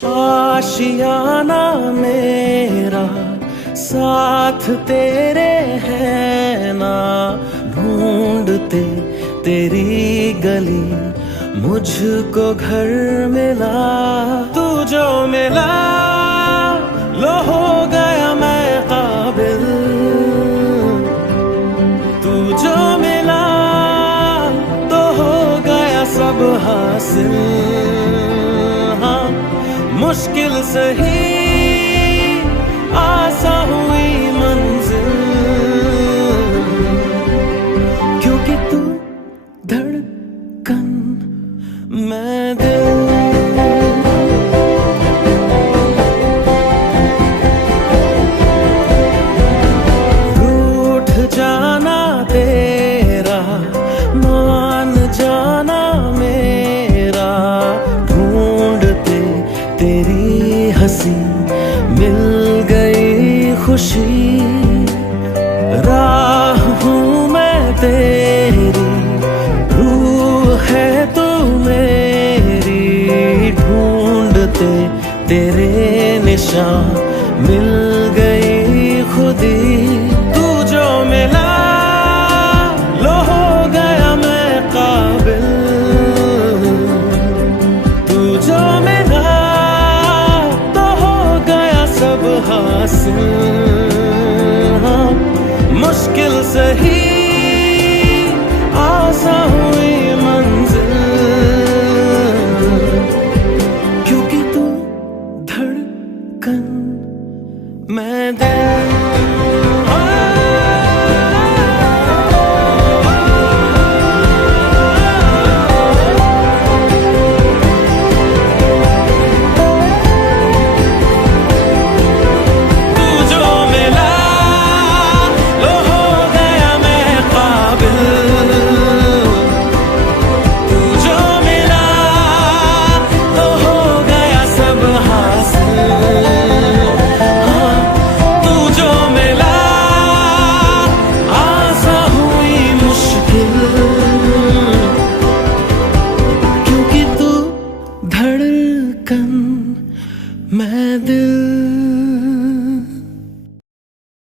आशियाना मेरा साथ तेरे है ना, ढूंढते तेरी गली मुझको घर मिला। तू जो मिला लो हो गया मैं काबिल, तू जो मिला तो हो गया सब हासिल। हाँ मुश्किल सही आसा हुई मंजिल, क्योंकि तू धड़कन मैं दिल। रूठ जाना तेरा मान जाना मेरा, ढूंढते तेरी हंसी मिल गई खुशी। राह हूँ मैं तेरी, रूह है तू मेरी, ढूंढते तेरे निशान मिल गई खुदी। तू जो मिला लो हो गया मैं काबिल, तू जो मिला तो हो गया सब हासिल। हाँ मुश्किल सही